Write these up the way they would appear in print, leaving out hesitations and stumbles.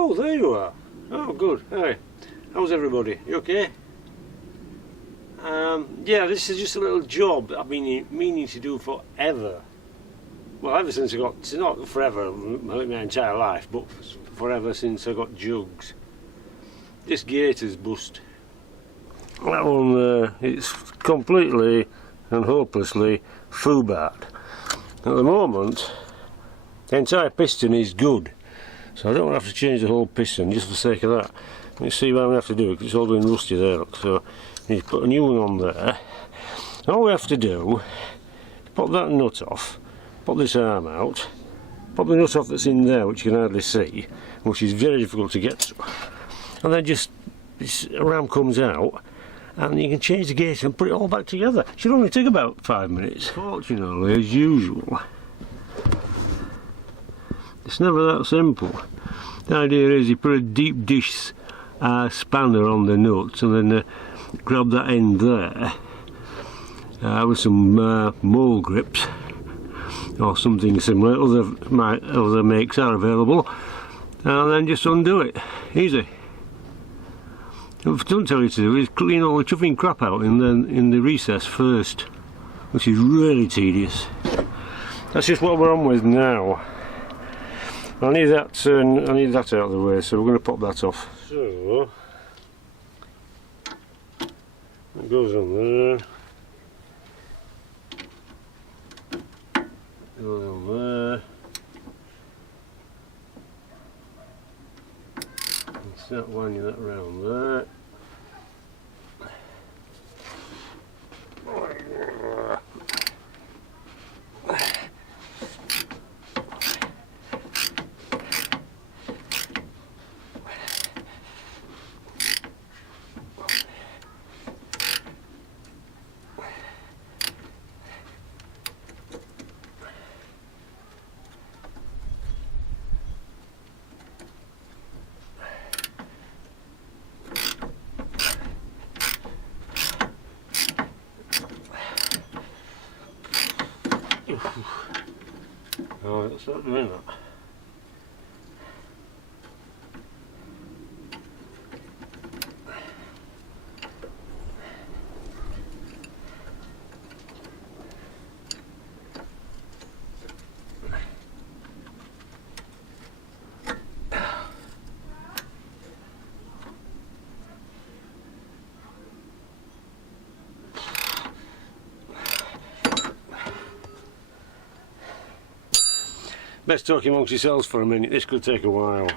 Oh, there you are. Oh, good. Hey, how's everybody? You okay? Yeah, this is just a little job that I've been meaning to do forever. Well, ever since I got, not forever, my entire life, but forever since I got Jugs. This Gaiter's bust. That one, it's completely and hopelessly foobarred. At the moment, the entire piston is good, so I don't have to change the whole piston just for the sake of that. Let's see what we have to do, because it's all going rusty there, look. So we need to put a new one on there. All we have to do is pop that nut off, pop this arm out, pop the nut off that's in there, which you can hardly see, which is very difficult to get to, and then just this ram comes out, and you can change the gate and put it all back together. It should only take about 5 minutes. Fortunately, as usual, it's never that simple. The idea is you put a deep dish spanner on the nut and then grab that end there with some mole grips or something similar. Other makes are available, and then just undo it. Easy. What I don't tell you to do is clean all the chuffing crap out in the recess first, which is really tedious. That's just what we're on with now. I need that out of the way, so we're going to pop that off. So that goes on there. Goes on there. And start winding that around there. Oh, let's start doing that. Let's talk amongst yourselves for a minute, this could take a while.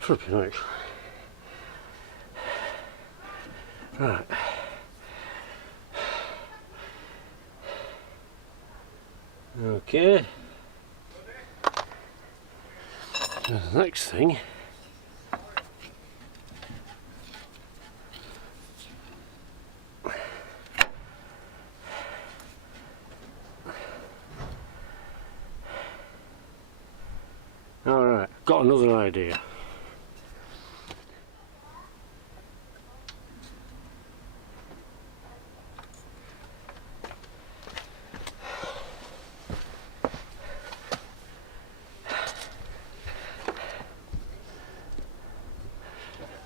Flipping out. Right. Okay. Now the next thing . Alright, got another idea.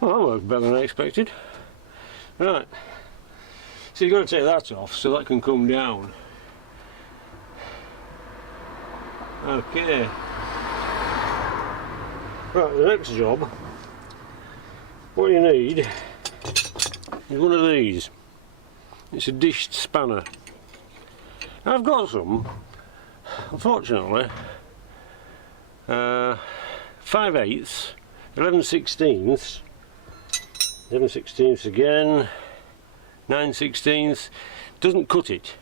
Well, that worked better than I expected. Right, so you've got to take that off so that can come down. Okay. Right, the next job, what you need is one of these. It's a dished spanner. I've got some, unfortunately, 5/8, 11/16, 11/16 again, 9/16, doesn't cut it.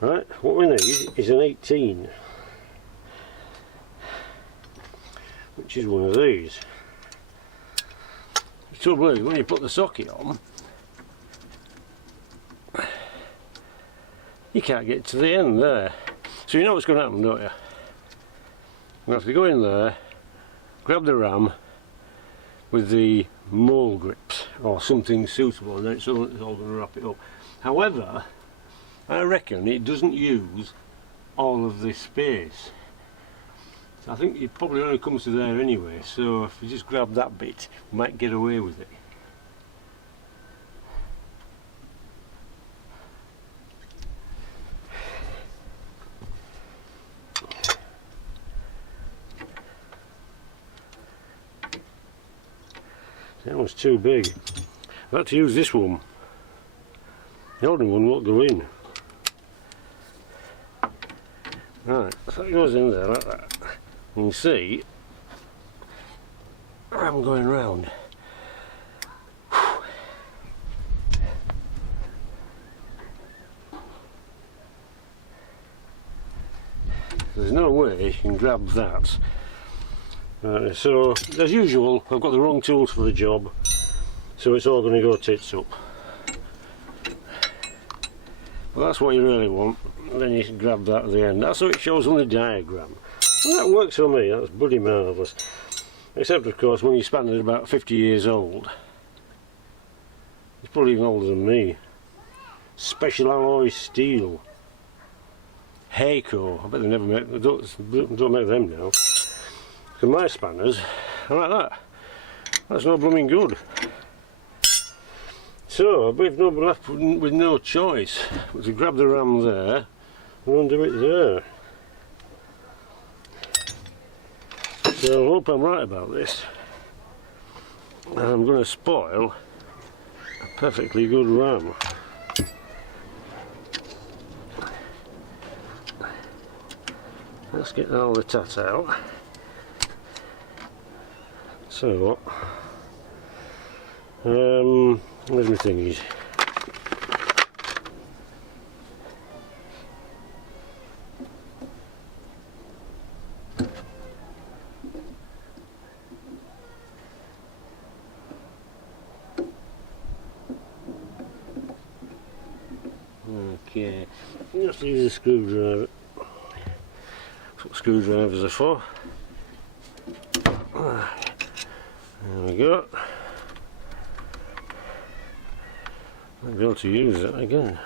Right, what we need is an 18, which is one of these. The trouble is, when you put the socket on, you can't get to the end there. So you know what's going to happen, don't you? You have to go in there, grab the ram with the mole grips or something suitable, and then it's all going to wrap it up. However, I reckon it doesn't use all of this space. I think it probably only comes to there anyway, so if we just grab that bit, we might get away with it. That one's too big. I've had to use this one. The older one won't go in. Right, so it goes in there like that. You can see I'm going round. There's no way you can grab that. So, as usual, I've got the wrong tools for the job, so it's all going to go tits up. Well, that's what you really want, and then you can grab that at the end. That's what it shows on the diagram. And that works for me, that's bloody marvellous. Except, of course, when your spanner's about 50 years old. It's probably even older than me. Special alloy steel. Hayco, I bet they never make, they don't make them now. So my spanners are like that. That's no blooming good. So we've not left with no choice but to grab the ram there and undo it there. So I hope I'm right about this. And I'm going to spoil a perfectly good ram. Let's get all the tat out. So, where's my thingies? Okay, you have to use a screwdriver. That's what screwdrivers are for. There we go. I'll be able to use that again.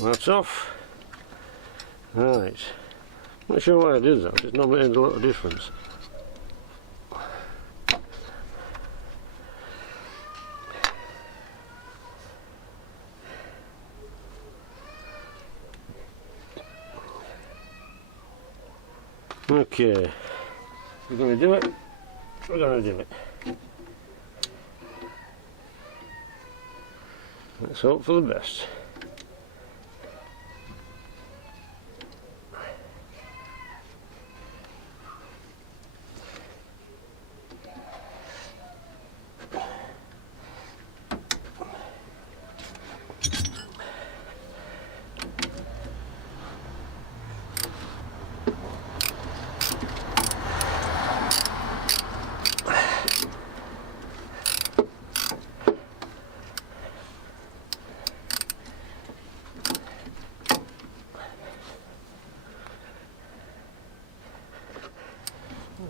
That's off. Right. Not sure why I did that, it's not made a lot of difference. Okay. We're going to do it. We're going to do it. Let's hope for the best.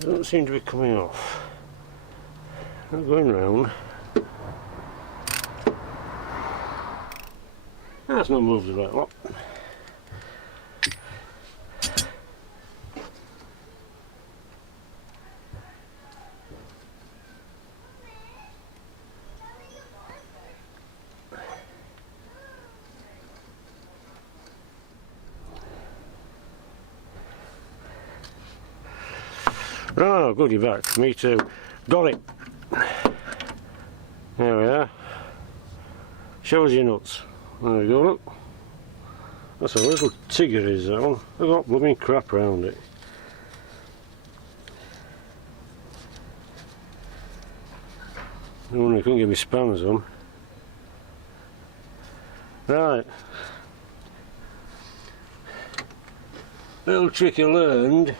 Doesn't seem to be coming off. Not going round. That's not moved the right lot. Oh, good, you're back. Me too. Got it. There we are. Shows you nuts. There we go, look. That's a little tigger is that one. I've got blooming crap around it. No wonder I couldn't get my spanners on. Right. Little trick I learned.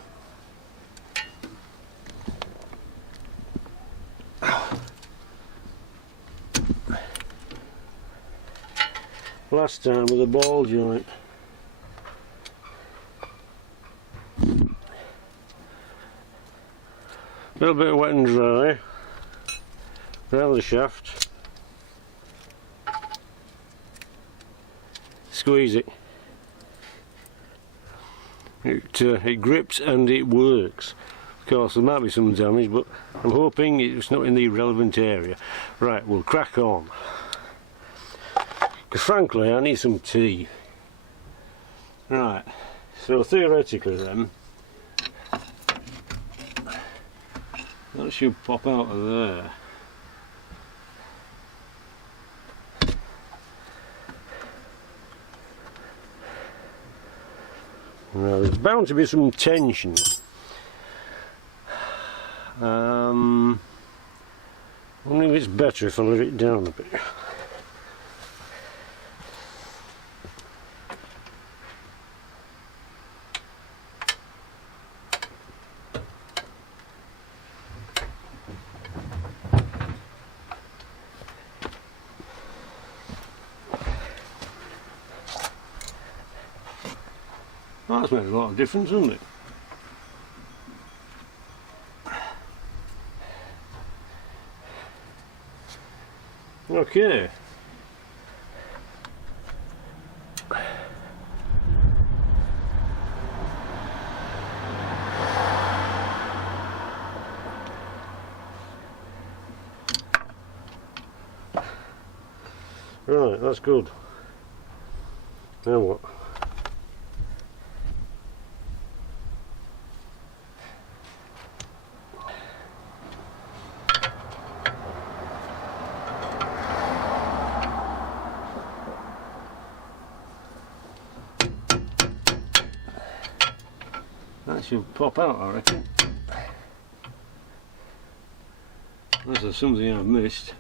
Last time with a ball joint. A little bit of wet and dry around the shaft. Squeeze it. It grips and it works. Of course there might be some damage, but I'm hoping it's not in the relevant area. Right, we'll crack on. Because frankly I need some tea. Right, so theoretically then, that should pop out of there. Now there's bound to be some tension. I wonder if it's better if I let it down a bit. That's made a lot of difference, hasn't it? Okay. Right, that's good. Now what? That should pop out, I reckon. Unless there's something I've missed.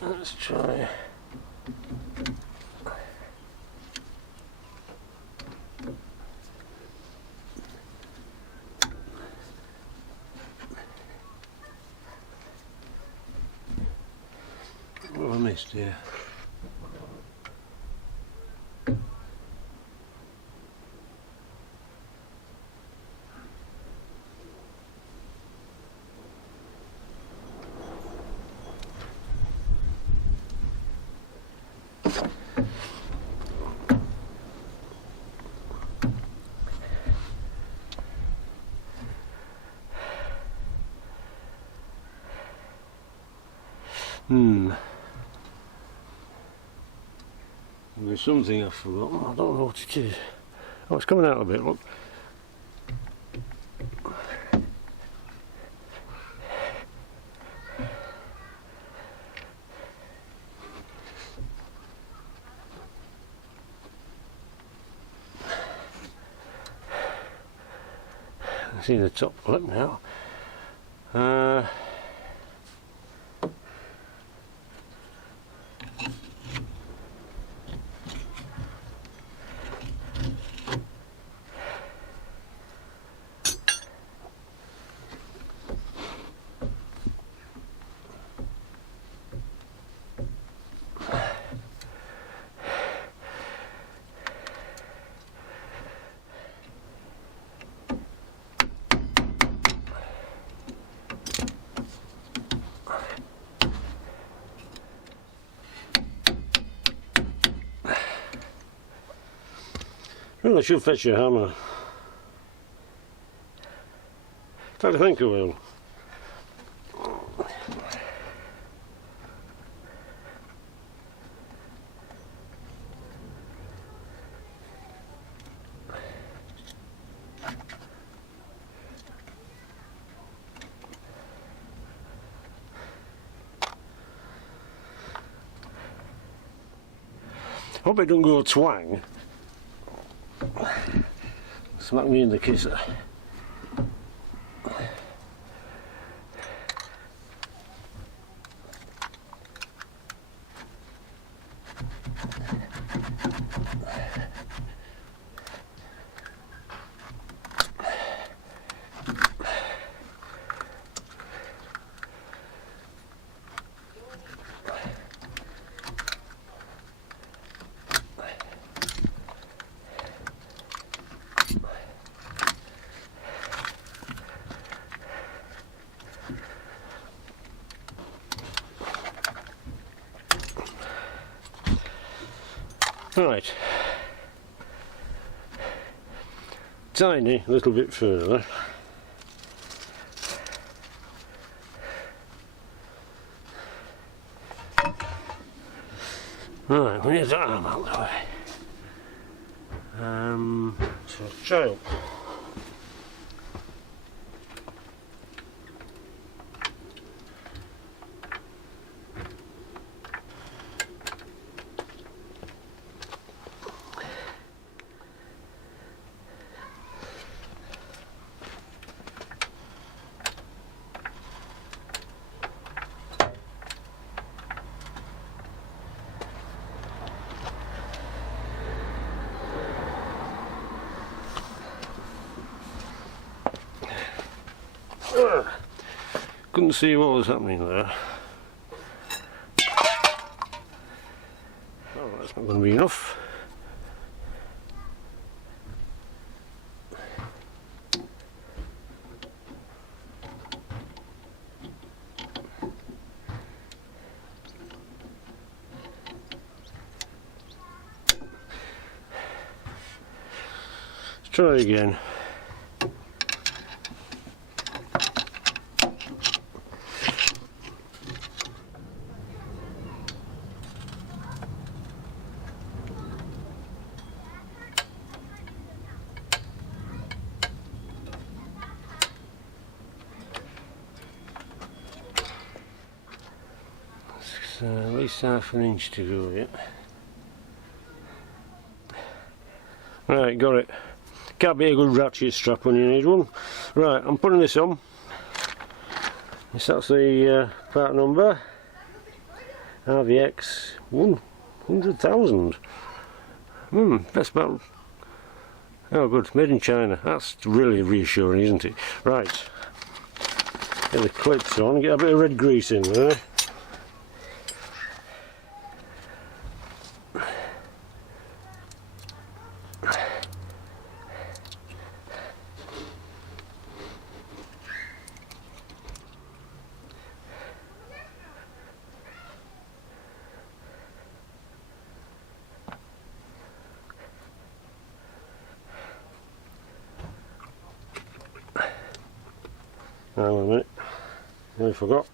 Let's try. What have I missed here? There's something I've forgotten. I don't know what it is. Oh, it's coming out a bit, look. I see the top lip now. Well, I should fetch a hammer. In fact, I think I will. Hope it don't go twang. Smack me in the kisser. Right, tiny, a little bit further. Right, we need that arm out of the way. So try up. Couldn't see what was happening there. Oh, that's not going to be enough. Let's try again. At least half an inch to go yet. Right, got it. Can't be a good ratchet strap when you need one. Right, I'm putting this on. That's the part number. RVX 100,000. Best about. Oh, good. Made in China. That's really reassuring, isn't it? Right. Get the clips on. Get a bit of red grease in there. Hang on a minute, I forgot.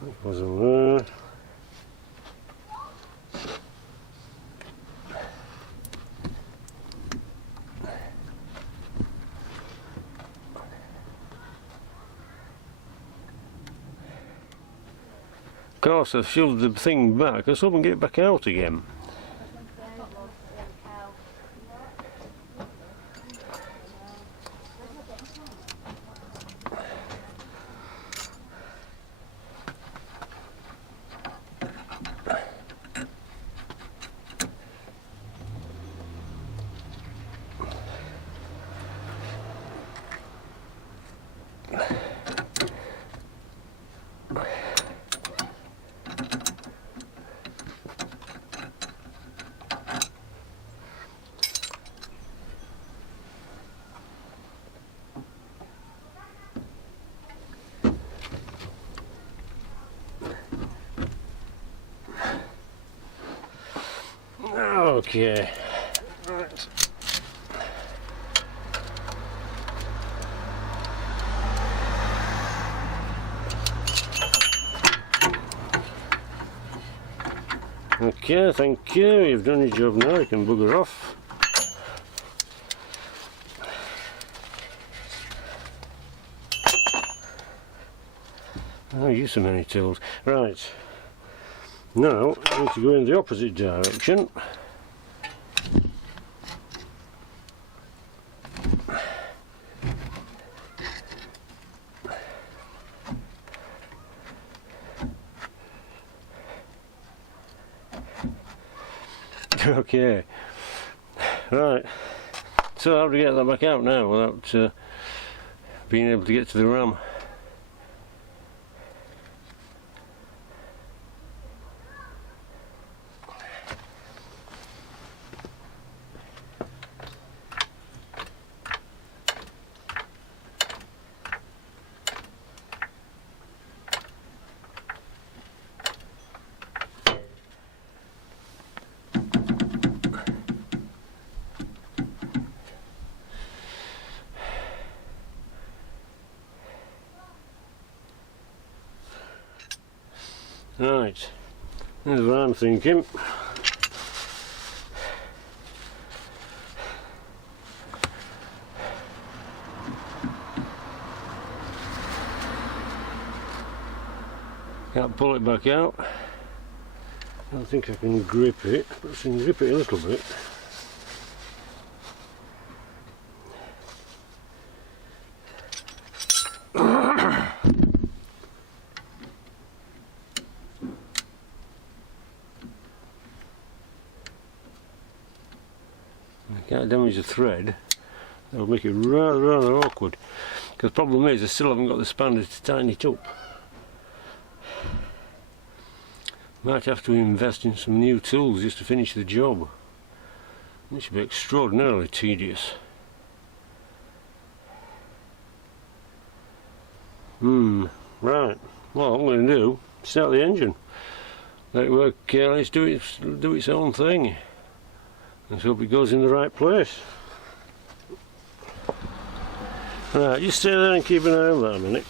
That wasn't there. Of course, I've shoved the thing back. Let's hope and get it back out again. Okay. Right. Okay, thank you. You've done your job now. You can bugger off. Oh, use so many tools. Right. Now, I need to go in the opposite direction. Okay. Right. So how do we get that back out now without being able to get to the ram? Right, that's what I'm thinking. Can't pull it back out. I don't think I can grip it, but I can grip it a little bit. Can't damage the thread. That'll make it rather awkward. Because the problem is I still haven't got the spanner to tighten it up. Might have to invest in some new tools just to finish the job. This should be extraordinarily tedious. Right. Well, what I'm going to do, start the engine. Let it work, let's do its own thing. Let's hope it goes in the right place. Right, just stay there and keep an eye on that a minute.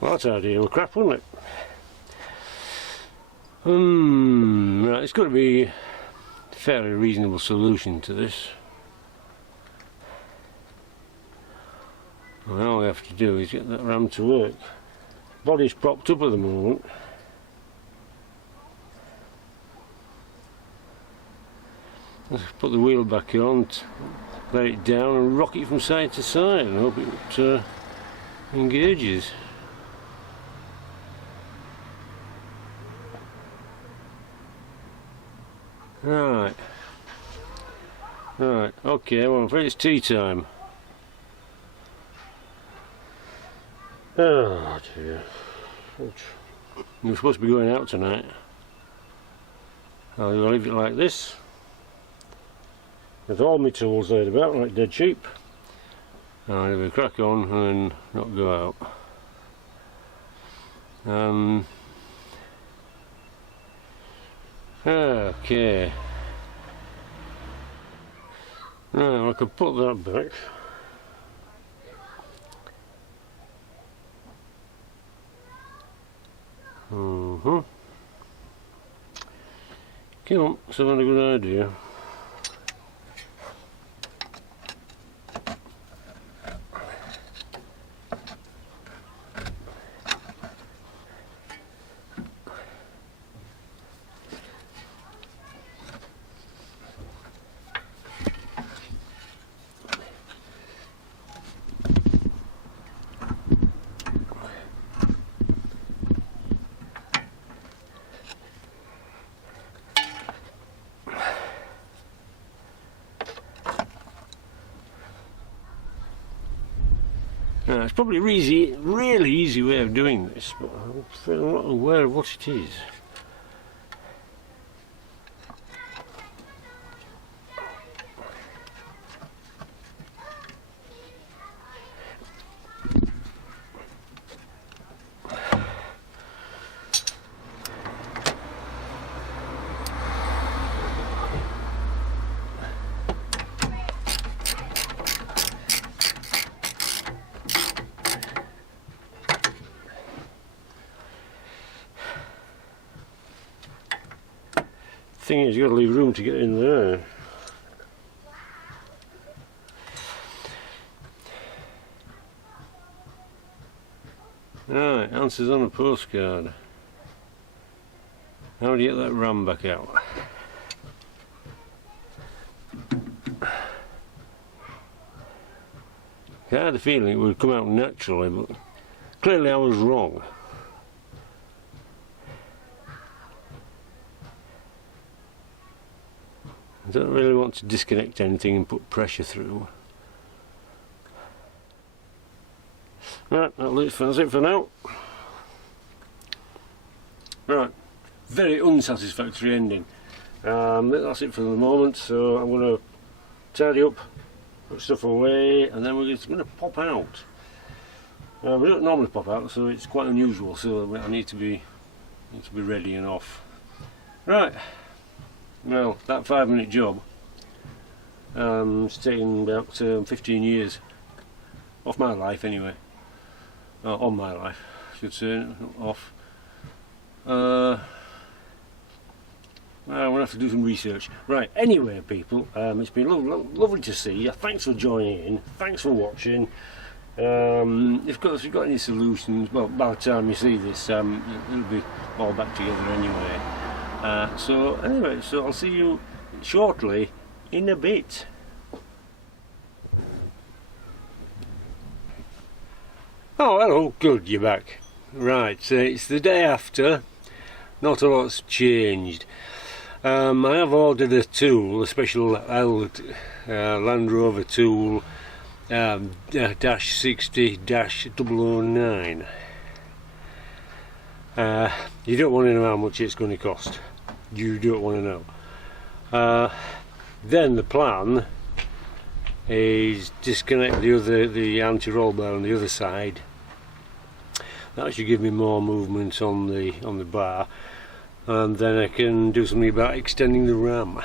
Well, that's ideal crap, wasn't it? Right, it's got to be a fairly reasonable solution to this. And all we have to do is get that ram to work. Body's propped up at the moment. Let's put the wheel back on, let it down and rock it from side to side and hope it engages. Right, okay, well, I'm afraid it's tea time. Oh dear. We're supposed to be going out tonight. I'll leave it like this. With all my tools laid about, like dead sheep. I'll leave a crack on and not go out. Okay. Now I could put that back. Come on, that's a very good idea. It's probably really easy way of doing this, but I'm not aware of what it is. Thing is, you've got to leave room to get in there. Right, answers on a postcard. How do you get that ram back out? I had a feeling it would come out naturally, but clearly I was wrong. I don't really want to disconnect anything and put pressure through. Right, that's it for now. Right, very unsatisfactory ending. That's it for the moment, so I'm going to tidy up, put stuff away, and then we're just going to pop out. We don't normally pop out, so it's quite unusual, so I need to be ready and off. Right. Well, that 5-minute job, it's taken about 15 years off my life anyway. On my life, I should say, not off. I'm going to have to do some research. Right, anyway people, it's been lovely to see you. Thanks for joining in, thanks for watching. If you've got any solutions, well, by the time you see this, it'll be all back together anyway. So I'll see you shortly in a bit. Oh, hello, good, you're back. Right, so it's the day after. Not a lot's changed. I have ordered a tool, a special Land Rover tool, -60-009. You don't want to know how much it's going to cost. You don't want to know. Then the plan is disconnect the anti-roll bar on the other side. That should give me more movement on the bar, and then I can do something about extending the ram.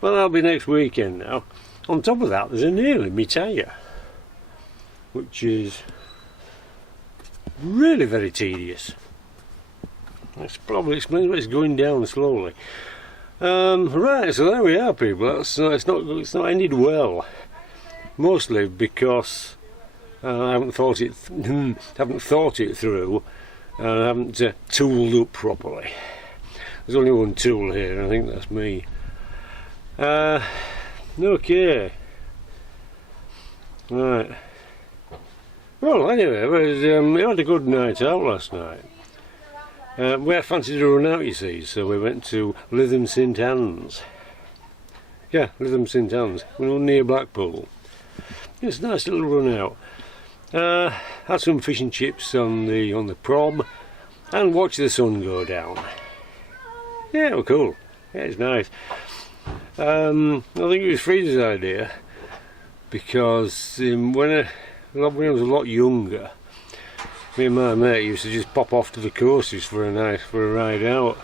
Well, that'll be next weekend now. On top of that, there's a nail in my tyre, which is really very tedious. That's probably explains why it's going down slowly. Right, so there we are, people. It's not ended well. Mostly because I haven't thought it through, and I haven't tooled up properly. There's only one tool here, and I think that's me. Okay. Right. Well, anyway, we had a good night out last night. We had fancy to run out, you see, so we went to Lytham St Anne's. Yeah, Lytham St Anne's. We were near Blackpool. It's a nice little run out. Had some fish and chips on the prom, and watched the sun go down. Yeah, it was cool. Yeah, it's nice. I think it was Frieda's idea, because when I was a lot younger, me and my mate used to just pop off to the coasts for a ride out,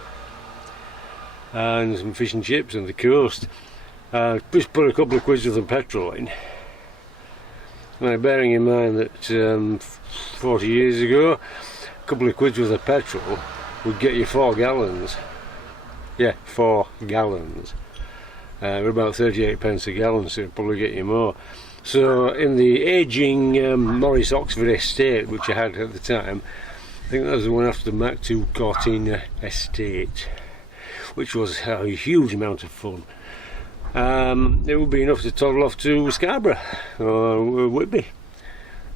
and some fish and chips on the coast. Just put a couple of quids worth of petrol in. Now, bearing in mind that 40 years ago, a couple of quids worth of petrol would get you 4 gallons. Yeah, 4 gallons. We're about 38 pence a gallon, so it'll probably get you more. So in the ageing Morris Oxford estate, which I had at the time, I think that was the one after the Mac 2 Cortina estate, which was a huge amount of fun. It would be enough to toddle off to Scarborough or Whitby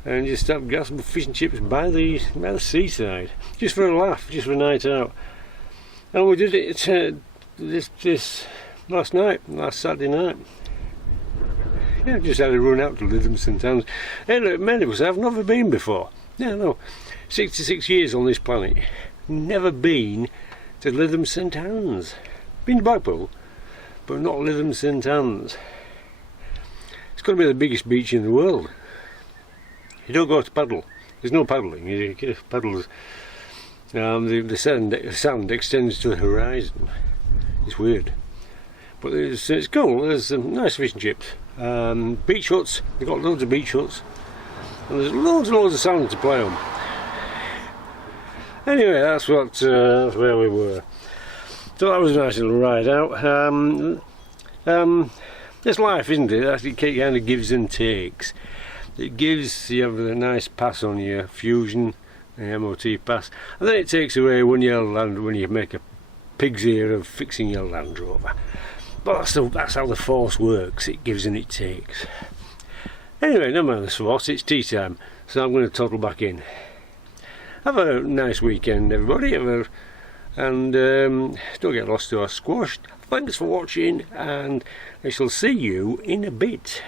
and just have gas and fish and chips by the seaside, just for a laugh, just for a night out. And we did it this last Saturday night. Yeah, just had a run out to Lytham St Anne's. Hey, look, many of us have never been before. Yeah, no, 66 years on this planet, never been to Lytham St Anne's. Been to Blackpool, but not Lytham St Anne's. It's got to be the biggest beach in the world. You don't go to paddle. There's no paddling. You get paddles. The sand extends to the horizon. It's weird, but it's cool. There's some nice fish and chips. Beach huts. They've got loads of beach huts, and there's loads and loads of sand to play on. Anyway, that's where we were. So that was a nice little ride out. It's life, isn't it? It kind of gives and takes. It gives you have a nice pass on your fusion, the MOT pass, and then it takes away when you make a pig's ear of fixing your Land Rover. But that's how the force works. It gives and it takes. Anyway, no matter the force, it's tea time, so I'm going to toddle back in. Have a nice weekend, everybody, and don't get lost or squashed. Thanks for watching, and I shall see you in a bit.